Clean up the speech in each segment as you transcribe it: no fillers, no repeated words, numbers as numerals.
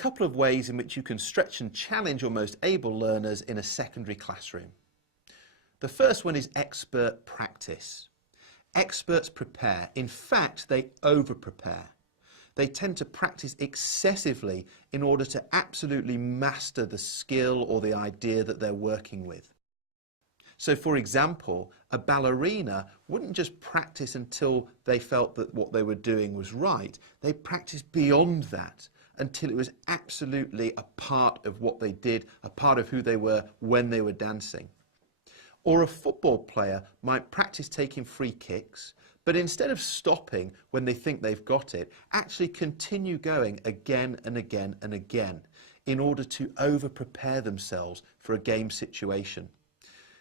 couple of ways in which you can stretch and challenge your most able learners in a secondary classroom. The first one is expert practice. Experts prepare. In fact, they over-prepare. They tend to practice excessively in order to absolutely master the skill or the idea that they're working with. So, for example, a ballerina wouldn't just practice until they felt that what they were doing was right. They practiced beyond that until it was absolutely a part of what they did, a part of who they were when they were dancing. Or a football player might practice taking free kicks, but instead of stopping when they think they've got it, actually continue going again and again and again in order to over-prepare themselves for a game situation.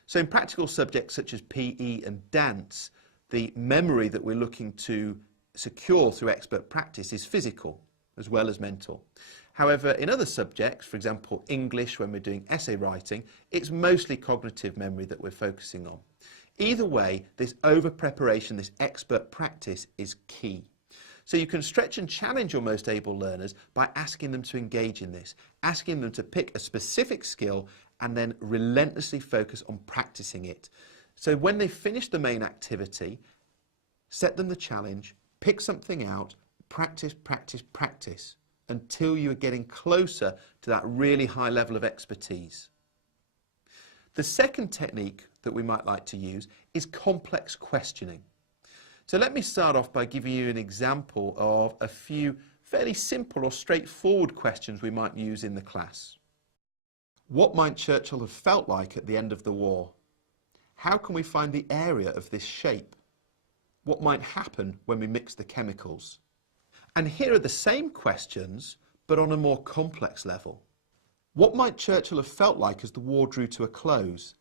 So in practical subjects such as PE and dance, the memory that we're looking to secure through expert practice is physical as well as mental. However, in other subjects, for example, English, when we're doing essay writing, it's mostly cognitive memory that we're focusing on. Either way, this over-preparation, this expert practice is key. So you can stretch and challenge your most able learners by asking them to engage in this, asking them to pick a specific skill and then relentlessly focus on practicing it. So when they finish the main activity, set them the challenge, pick something out, practice, practice, practice until you are getting closer to that really high level of expertise. The second technique that we might like to use is complex questioning. So let me start off by giving you an example of a few fairly simple or straightforward questions we might use in the class. What might Churchill have felt like at the end of the war? How can we find the area of this shape? What might happen when we mix the chemicals? And here are the same questions, but on a more complex level. What might Churchill have felt like as the war drew to a close?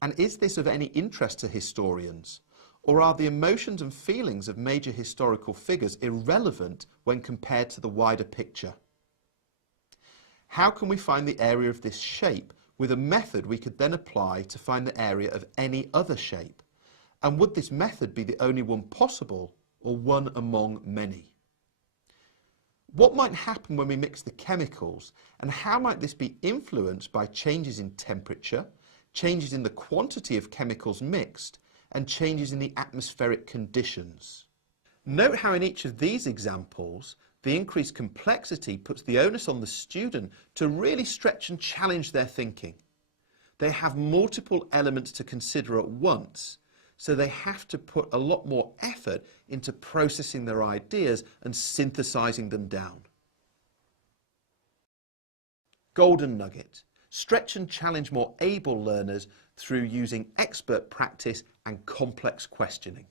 And is this of any interest to historians? Or are the emotions and feelings of major historical figures irrelevant when compared to the wider picture? How can we find the area of this shape with a method we could then apply to find the area of any other shape? And would this method be the only one possible or one among many? What might happen when we mix the chemicals, and how might this be influenced by changes in temperature, changes in the quantity of chemicals mixed, and changes in the atmospheric conditions? Note how in each of these examples, the increased complexity puts the onus on the student to really stretch and challenge their thinking. They have multiple elements to consider at once, so they have to put a lot more effort into processing their ideas and synthesizing them down. Golden nugget: stretch and challenge more able learners through using expert practice and complex questioning.